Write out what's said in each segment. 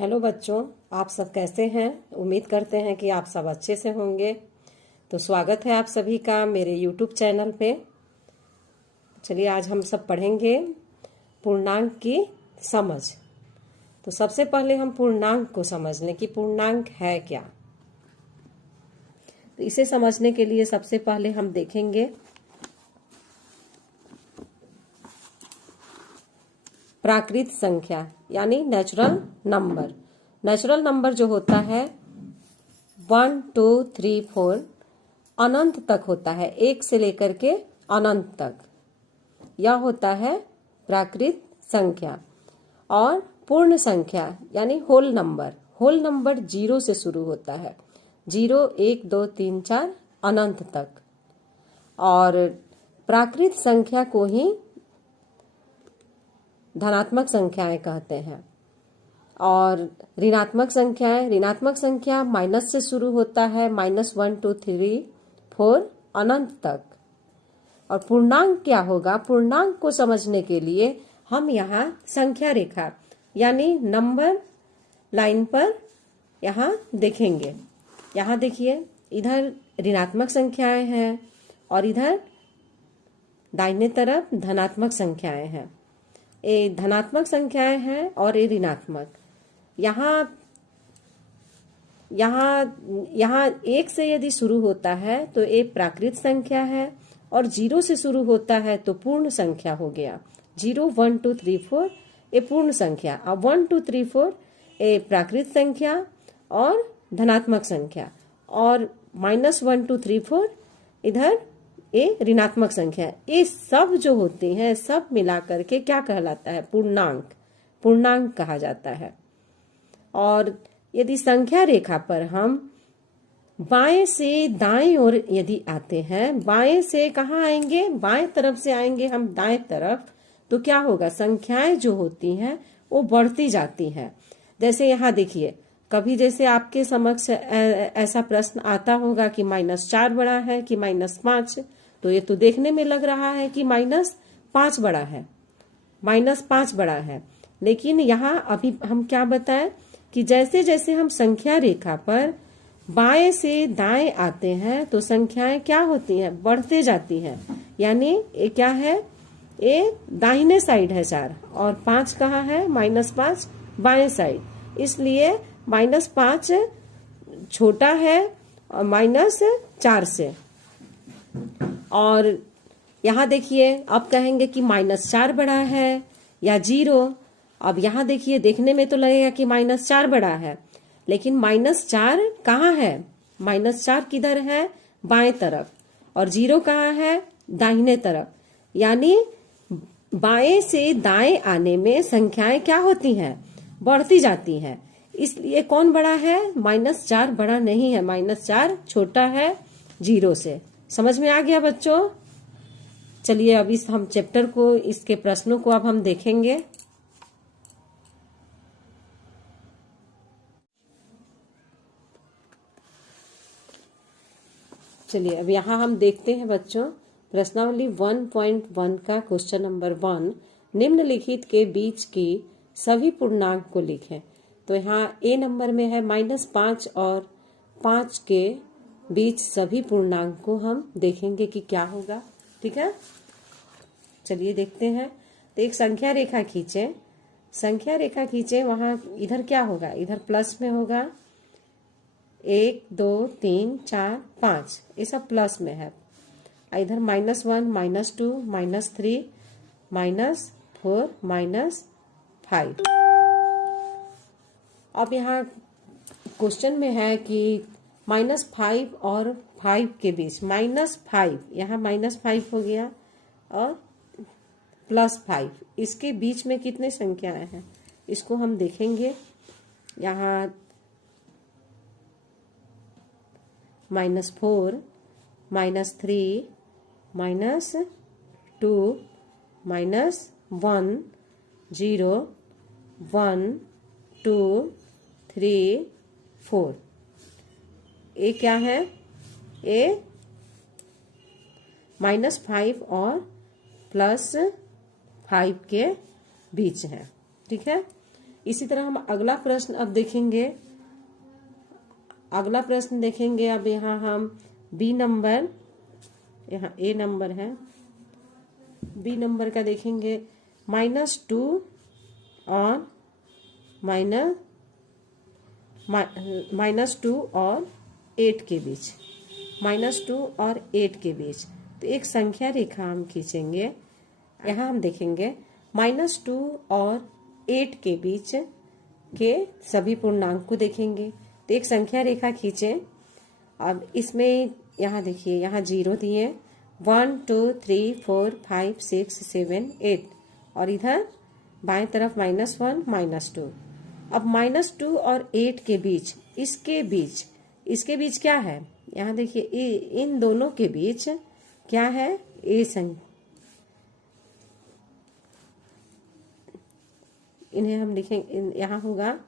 Hello बच्चों, आप सब कैसे हैं। उम्मीद करते हैं कि आप सब अच्छे से होंगे। तो स्वागत है आप सभी का मेरे यूट्यूब चैनल पे। चलिए आज हम सब पढ़ेंगे पूर्णांक की समझ। तो सबसे पहले हम पूर्णांक को समझ लें कि पूर्णांक है क्या। तो इसे समझने के लिए सबसे पहले हम देखेंगे प्राकृत संख्या यानी नेचुरल नंबर। नेचुरल नंबर जो होता है 1, 2, 3, 4 अनंत तक होता है, 1 से लेकर के अनंत तक। यह होता है प्राकृत संख्या। और पूर्ण संख्या यानी होल नंबर, होल नंबर 0 से शुरू होता है, 0, 1, 2, 3, 4 अनंत तक। और प्राकृत संख्या को ही धनात्मक संख्याएं कहते हैं। और ऋणात्मक संख्या माइनस से शुरू होता है, -1, 2, 3, 4 अनंत तक। और पूर्णांक क्या होगा, पूर्णांक को समझने के लिए हम यहाँ संख्या रेखा यानी नंबर लाइन पर यहाँ देखेंगे। यहाँ देखिए, इधर ऋणात्मक संख्याएं हैं और इधर दाहिने तरफ धनात्मक संख्याएं हैं। ये धनात्मक संख्याएं हैं और ये ऋणात्मक। यहाँ 1 से यदि शुरू होता है तो ये प्राकृत संख्या है, और 0 से शुरू होता है तो पूर्ण संख्या हो गया। 0, 1, 2, 3, 4 ये पूर्ण संख्या। अब 1, 2, 3, 4 ये प्राकृत संख्या और धनात्मक संख्या, और -1, 2, 3, 4 इधर ये ऋणात्मक संख्या। ये सब जो होती हैं सब मिलाकर के क्या कहलाता है, पूर्णांक। पूर्णांक कहा जाता है। और यदि संख्या रेखा पर हम बाएं से दाएं ओर यदि आते हैं, बाएं से कहाँ आएंगे, बाएं तरफ से आएंगे हम दाएं तरफ, तो क्या होगा, संख्याएं जो होती हैं वो बढ़ती जाती हैं। जैसे यहाँ देखिए, कभी जैसे आपके समक्ष ऐसा प्रश्न आता होगा कि -4 बड़ा है कि -5, तो ये तो देखने में लग रहा है कि -5 बड़ा है, -5 बड़ा है। लेकिन यहाँ अभी हम क्या बताएं कि जैसे जैसे हम संख्या रेखा पर बाएं से दाएं आते हैं तो संख्याएं क्या होती हैं, बढ़ते जाती हैं। यानी ये क्या है, ये दाहिने साइड है 4, और 5 कहाँ है, -5 बाएं साइड। इसलिए -5 छोटा है और -4 से। और यहाँ देखिए, अब कहेंगे कि -4 बड़ा है या 0। अब यहाँ देखिए, देखने में तो लगेगा कि -4 बड़ा है, लेकिन -4 कहाँ है, -4 किधर है, बाएं तरफ, और 0 कहाँ है, दाहिने तरफ। यानी बाएं से दाएं आने में संख्याएं क्या होती हैं, बढ़ती जाती हैं। इसलिए कौन बड़ा है, -4 बड़ा नहीं है, -4 छोटा है 0 से। समझ में आ गया बच्चों। चलिए अब इस हम चैप्टर को, इसके प्रश्नों को अब हम देखेंगे। चलिए अब यहाँ हम देखते हैं बच्चों, प्रश्नावली 1.1 का क्वेश्चन नंबर 1, निम्नलिखित के बीच की सभी पूर्णांक को लिखें। तो यहाँ ए नंबर में है -5 और 5 के बीच सभी पूर्णांक को हम देखेंगे कि क्या होगा। ठीक है, चलिए देखते हैं। तो एक संख्या रेखा खींचे, संख्या रेखा खींचे, वहां इधर क्या होगा, इधर प्लस में होगा। 1, 2, 3, 4, 5 ये सब प्लस में है। इधर -1, -2, -3, -4, -5। अब यहाँ क्वेश्चन में है कि -5 और 5 के बीच, -5 यहाँ -5 हो गया और +5, इसके बीच में कितने संख्याएं हैं, इसको हम देखेंगे। यहाँ -4, -3, -2, -1, 0, 1, 2, 3, 4। ये क्या है, ये -5 और +5 के बीच है। ठीक है, इसी तरह हम अगला प्रश्न अब देखेंगे। अगला प्रश्न देखेंगे अब यहाँ हम बी नंबर, यहाँ ए नंबर है, बी नंबर का देखेंगे। -2 और -2 और 8 के बीच, -2 और 8 के बीच तो एक संख्या रेखा हम खींचेंगे। यहाँ हम देखेंगे -2 और 8 के बीच के सभी पूर्णांक को देखेंगे। तो एक संख्या रेखा खींचें। अब इसमें यहाँ देखिए, यहाँ 0 दिए, 1 2 3 4 5 6 7 8 और इधर बाएं तरफ -1 -2। अब -2 और 8 के बीच, इसके बीच क्या है, यहाँ देखिए इन दोनों के बीच क्या है, ए संख्या, इन्हें हम लिखेंगे, यहाँ होगा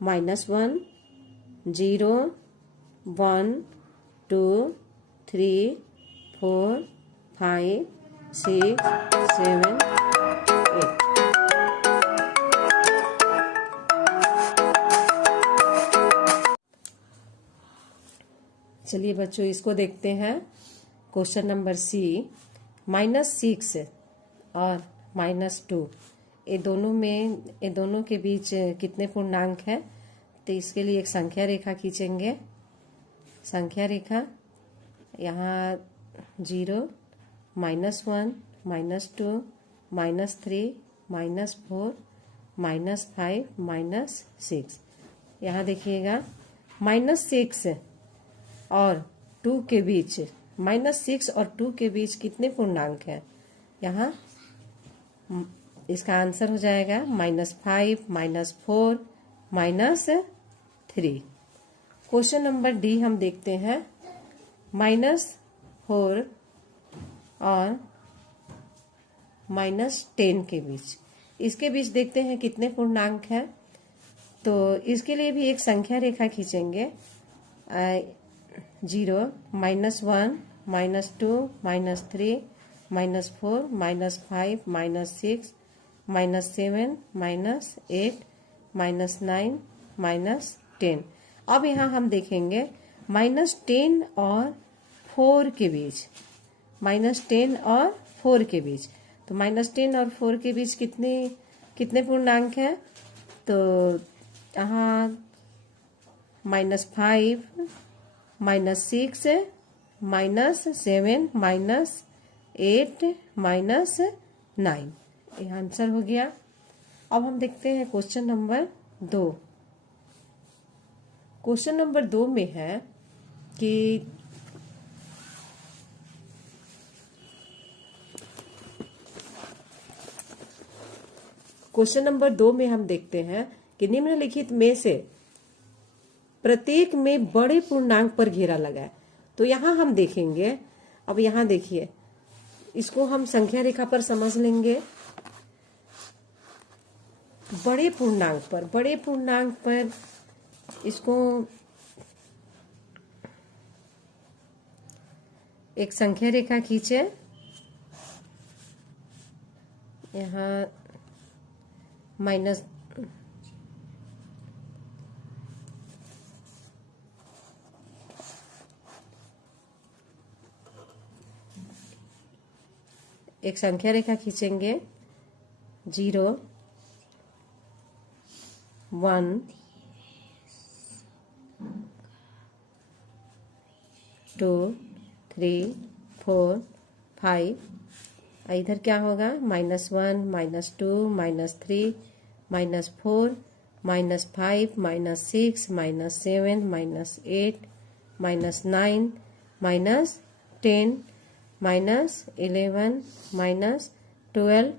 -1 0 1 2 3 4 5 6 7 8। चलिए बच्चों इसको देखते हैं। क्वेश्चन नंबर सी, -6 और -2 ये दोनों के बीच कितने पूर्णांक है। तो इसके लिए एक संख्या रेखा खींचेंगे। संख्या रेखा यहाँ 0 -1 -2 -3 -4 -5 -6। यहाँ देखिएगा -6 और 2 के बीच, -6 और 2 के बीच कितने पूर्णांक हैं। यहाँ इसका आंसर हो जाएगा -5 -4 -3। क्वेश्चन नंबर डी हम देखते हैं। -4 और -10 के बीच, इसके बीच देखते हैं कितने पूर्णांक हैं। तो इसके लिए भी एक संख्या रेखा खींचेंगे। 0 -1 -2 -3 -4 -5 -6 -7 -8 -9 -10। अब यहाँ हम देखेंगे -10 और 4 के बीच, -10 और 4 के बीच। तो -10 और 4 के बीच कितने पूर्णांक हैं। तो यहाँ -5 -6 -7 -8 -9, यह आंसर हो गया। अब हम देखते हैं क्वेश्चन नंबर 2। क्वेश्चन नंबर 2 में है कि क्वेश्चन नंबर 2 में हम देखते हैं कि निम्नलिखित में से प्रत्येक में बड़े पूर्णांक पर घेरा लगा है। तो यहाँ हम देखेंगे, अब यहाँ देखिए, इसको हम संख्या रेखा पर समझ लेंगे। बड़े पूर्णांक पर इसको एक संख्या रेखा खींचे। यहाँ माइनस एक संख्या रेखा खींचेंगे। 0 1 2 3 4 5। इधर क्या होगा, -1 -2 -3 -4 -5 -6 -7 -8 -9 -10 -11 -12,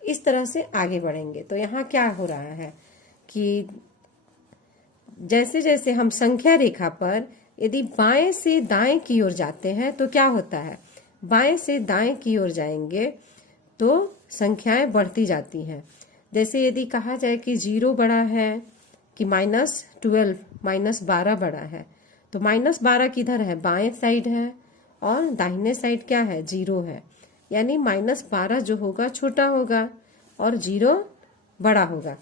इस तरह से आगे बढ़ेंगे। तो यहाँ क्या हो रहा है कि जैसे जैसे हम संख्या रेखा पर यदि बाएं से दाएं की ओर जाते हैं तो क्या होता है, बाएं से दाएं की ओर जाएंगे तो संख्याएं बढ़ती जाती हैं। जैसे यदि कहा जाए कि 0 बड़ा है कि -12 -12 बड़ा है, तो -12 किधर है, बाएं साइड है, और दाहिने साइड क्या है, 0 है। यानी -12 जो होगा छोटा होगा और 0 बड़ा होगा।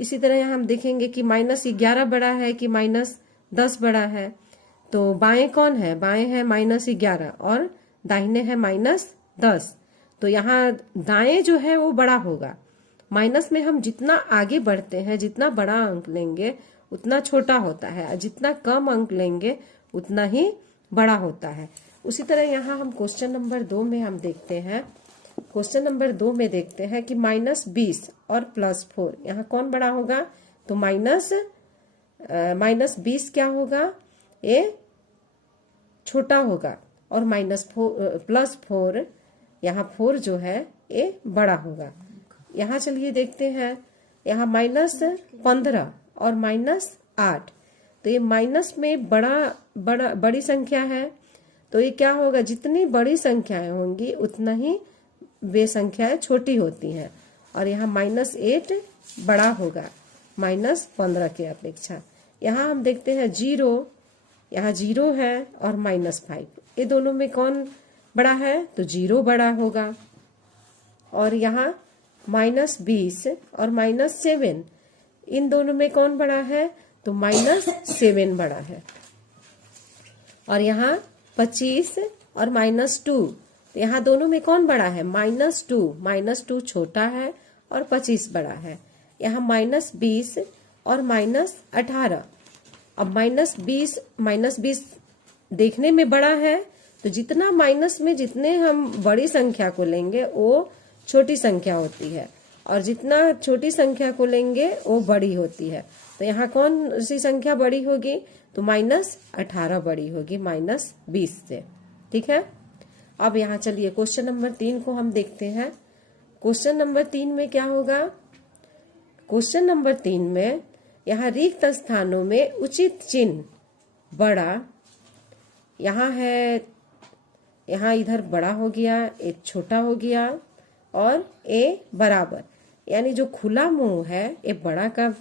इसी तरह यहाँ हम देखेंगे कि -11 बड़ा है कि -10 बड़ा है। तो बाएं कौन है? बाएं है -11 और दाहिने है -10। तो यहाँ दाएं जो है वो बड़ा होगा। माइनस में हम जितना आगे बढ़ते हैं, जितना बड़ा अंक लेंगे उतना छोटा होता है, और जितना कम अंक लेंगे उतना ही बड़ा होता है। उसी तरह यहाँ हम क्वेश्चन नंबर 2 में हम देखते हैं। क्वेश्चन नंबर 2 में देखते हैं कि -20 और +4, यहाँ कौन बड़ा होगा? तो -20 क्या होगा? ये छोटा होगा, और +4 यहाँ 4 जो है ये बड़ा होगा। यहाँ चलिए देखते हैं, यहाँ -15 और -8, तो ये माइनस में बड़ी संख्या है। तो ये क्या होगा? जितनी बड़ी संख्याएं होंगी उतना ही वे संख्याएं छोटी होती हैं, और यहाँ -8 बड़ा होगा -15 के अपेक्षा। यहाँ हम देखते हैं 0, यहाँ 0 है और -5, ये दोनों में कौन बड़ा है? तो 0 बड़ा होगा। और यहाँ -20 और -7, इन दोनों में कौन बड़ा है? तो -7 बड़ा है। और यहाँ 25 और -2, तो यहाँ दोनों में कौन बड़ा है? -2 छोटा है और 25 बड़ा है। यहाँ -20 और -18, अब -20 देखने में बड़ा है, तो जितना माइनस में जितने हम बड़ी संख्या को लेंगे वो छोटी संख्या होती है, और जितना छोटी संख्या को लेंगे वो बड़ी होती है। तो यहाँ कौन सी संख्या बड़ी होगी? तो -18 बड़ी होगी -20 से। ठीक है। अब यहाँ चलिए क्वेश्चन नंबर 3 को हम देखते हैं। क्वेश्चन नंबर 3 में क्या होगा? क्वेश्चन नंबर 3 में यहाँ रिक्त स्थानों में उचित चिन्ह बड़ा, यहाँ है, यहाँ इधर बड़ा हो गया, एक छोटा हो गया, और ए बराबर, यानी जो खुला मुंह है ये बड़ा का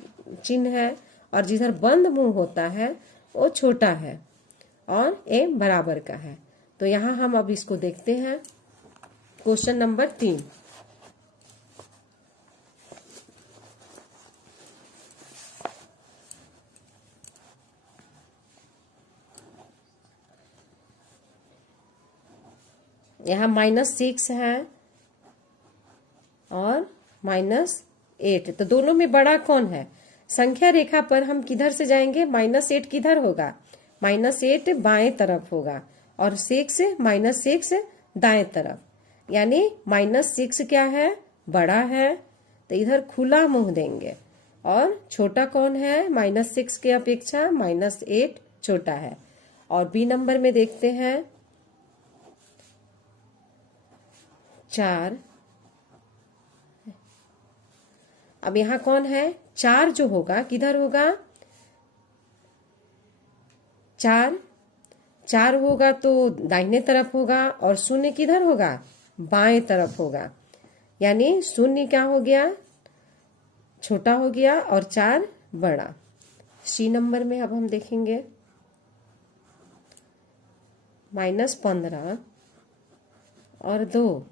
चिन्ह है, और जिधर बंद मुंह होता है वो छोटा है, और ए बराबर का है। तो यहाँ हम अब इसको देखते हैं। क्वेश्चन नंबर 3, यहाँ -6 है और -8, तो दोनों में बड़ा कौन है? संख्या रेखा पर हम किधर से जाएंगे? -8 किधर होगा? -8 बाएं तरफ होगा, और -6 दाएं तरफ, यानी -6 क्या है? बड़ा है, तो इधर खुला मुंह देंगे, और छोटा कौन है? -6 के अपेक्षा -8 छोटा है। और बी नंबर में देखते हैं 4। अब यहाँ कौन है? 4 जो होगा किधर होगा? 4 होगा तो दाहिने तरफ होगा, और 0 किधर होगा? बाएं तरफ होगा, यानी 0 क्या हो गया? छोटा हो गया, और 4 बड़ा। सी नंबर में अब हम देखेंगे -15 और 2।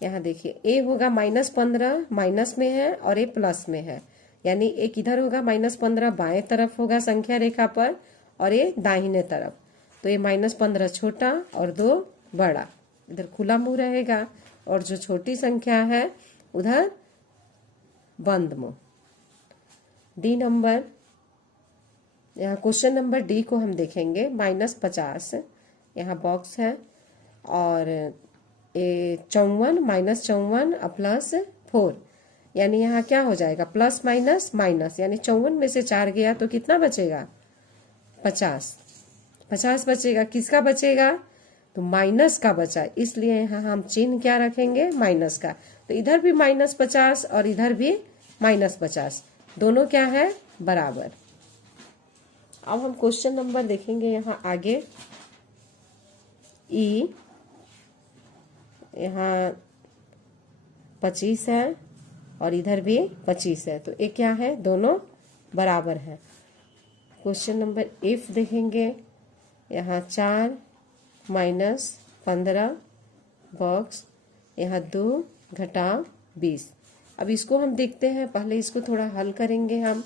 यहाँ देखिए ए होगा -15, माइनस में है, और ए प्लस में है, यानी एक इधर होगा -15 बाएं तरफ होगा संख्या रेखा पर, और ये दाहिने तरफ। तो ये -15 छोटा और 2 बड़ा, इधर खुला मुंह रहेगा, और जो छोटी संख्या है उधर बंद मुंह। डी नंबर, यहाँ क्वेश्चन नंबर डी को हम देखेंगे। -50 यहाँ बॉक्स है, और ये 54 -54 +4, यानी यहाँ क्या हो जाएगा? प्लस माइनस माइनस, यानी 54 में से 4 गया तो कितना बचेगा? 50 बचेगा। किसका बचेगा? तो माइनस का बचा, इसलिए यहाँ हम चिन्ह क्या रखेंगे? माइनस का। तो इधर भी -50 और इधर भी -50, दोनों क्या है? बराबर। अब हम क्वेश्चन नंबर देखेंगे यहाँ आगे। ई, यहाँ 25 है और इधर भी 25 है, तो ये क्या है? दोनों बराबर है। क्वेश्चन नंबर एफ देखेंगे। यहाँ 4 -15 बॉक्स, यहाँ 2 घटाव 20, अब इसको हम देखते हैं, पहले इसको थोड़ा हल करेंगे हम।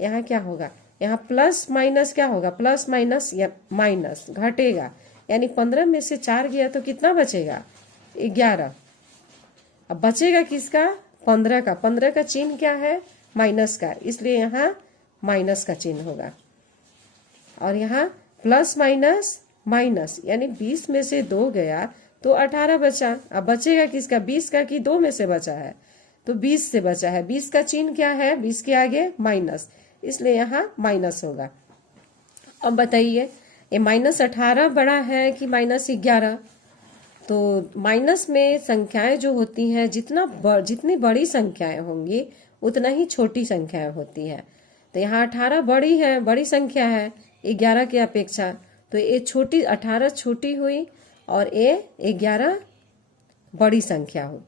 यहाँ क्या होगा, यहाँ प्लस माइनस क्या होगा, प्लस माइनस या माइनस घटेगा, यानी 15 में से 4 गया तो कितना बचेगा, 11। अब बचेगा किसका, 15 का। 15 का चिन्ह क्या है, माइनस का, इसलिए यहाँ माइनस का चिन्ह होगा। और यहाँ प्लस माइनस माइनस, यानी 20 में से 2 गया तो 18 बचा। अब बचेगा किसका, 20 का, कि 2 में से बचा है, तो 20 से बचा है। 20 का चिन्ह क्या है, 20 के आगे माइनस, इसलिए यहाँ माइनस होगा। अब बताइए, ये -18 बड़ा है कि -11? तो माइनस में संख्याएं जो होती हैं, जितनी बड़ी संख्याएं होंगी उतना ही छोटी संख्याएं होती हैं। तो यहाँ 18 बड़ी है, बड़ी संख्या है 11 की अपेक्षा, तो ये छोटी 18 छोटी हुई और ये 11 बड़ी संख्या हो।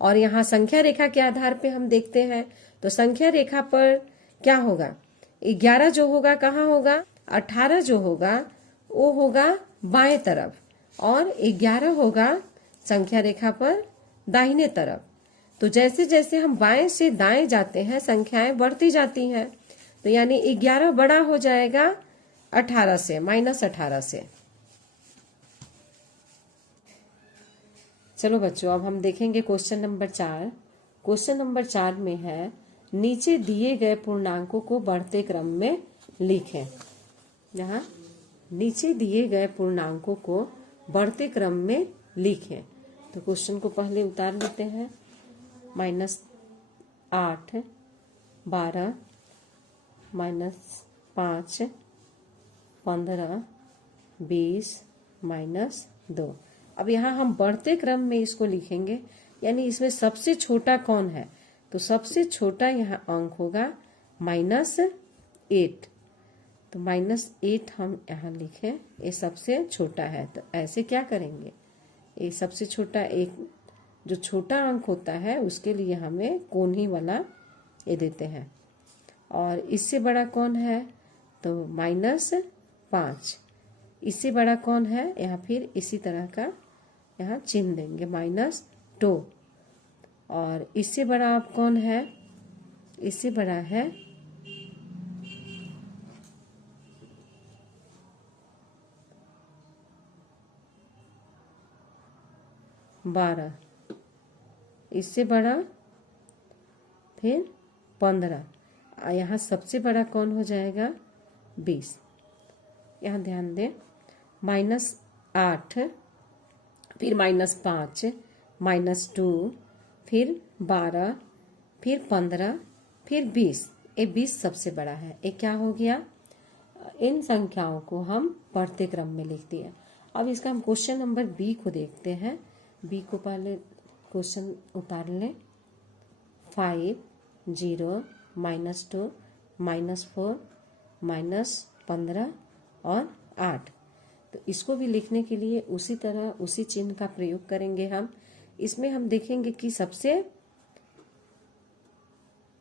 और यहाँ संख्या रेखा के आधार पे हम देखते हैं, तो संख्या रेखा पर क्या होगा, 11 जो होगा कहाँ होगा, 18 जो होगा वो होगा बाएं तरफ, और 11 होगा संख्या रेखा पर दाहिने तरफ। तो जैसे जैसे हम बाएं से दाएं जाते हैं संख्याएं बढ़ती जाती हैं, तो यानी 11 बड़ा हो जाएगा 18 से, -18 से। चलो बच्चों, अब हम देखेंगे क्वेश्चन नंबर 4। क्वेश्चन नंबर 4 में है, नीचे दिए गए पूर्णांकों को बढ़ते क्रम में लिखें। यहाँ नीचे दिए गए पूर्णांकों को बढ़ते क्रम में लिखें। तो क्वेश्चन को पहले उतार लेते हैं। -8, 12, -5, 15, 20, -2। अब यहाँ हम बढ़ते क्रम में इसको लिखेंगे, यानी इसमें सबसे छोटा कौन है, तो सबसे छोटा यहाँ अंक होगा -8। तो -8 हम यहाँ लिखें, ये सबसे छोटा है। तो ऐसे क्या करेंगे, ये सबसे छोटा, एक जो छोटा अंक होता है उसके लिए हमें कोनी वाला ये देते हैं। और इससे बड़ा कौन है, तो -5। इससे बड़ा कौन है, यहाँ फिर इसी तरह का यहाँ चिन्ह देंगे -2। और इससे बड़ा आप कौन है, इससे बड़ा है 12, इससे बड़ा फिर 15, यहाँ सबसे बड़ा कौन हो जाएगा 20। यहाँ ध्यान दें, -8, फिर -5, -2, फिर 12, फिर 15, फिर 20। ये 20 सबसे बड़ा है। ये क्या हो गया, इन संख्याओं को हम बढ़ते क्रम में लिख दिया। अब इसका हम क्वेश्चन नंबर बी को देखते हैं। बी को पहले क्वेश्चन उतार लें। 5, 0, -2, -4, -15 और 8। तो इसको भी लिखने के लिए उसी तरह उसी चिन्ह का प्रयोग करेंगे हम। इसमें हम देखेंगे कि सबसे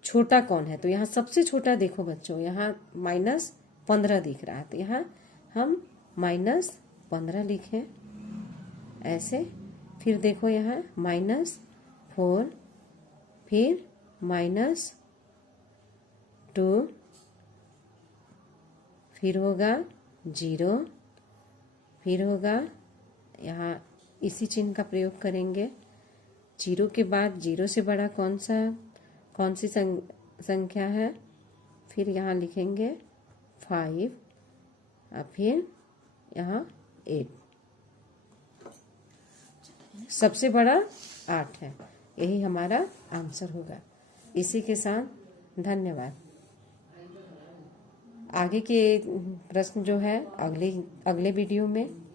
छोटा कौन है। तो यहाँ सबसे छोटा देखो बच्चों, यहाँ -15 दिख रहा है, तो यहाँ हम -15 लिखें ऐसे। फिर देखो यहाँ -4, फिर -2, फिर होगा 0, फिर होगा यहाँ इसी चिन्ह का प्रयोग करेंगे। 0 के बाद 0 से बड़ा कौन सी संख्या है, फिर यहाँ लिखेंगे 5 और फिर यहाँ 8। सबसे बड़ा 8 है, यही हमारा आंसर होगा। इसी के साथ धन्यवाद। आगे के प्रश्न जो है अगले वीडियो में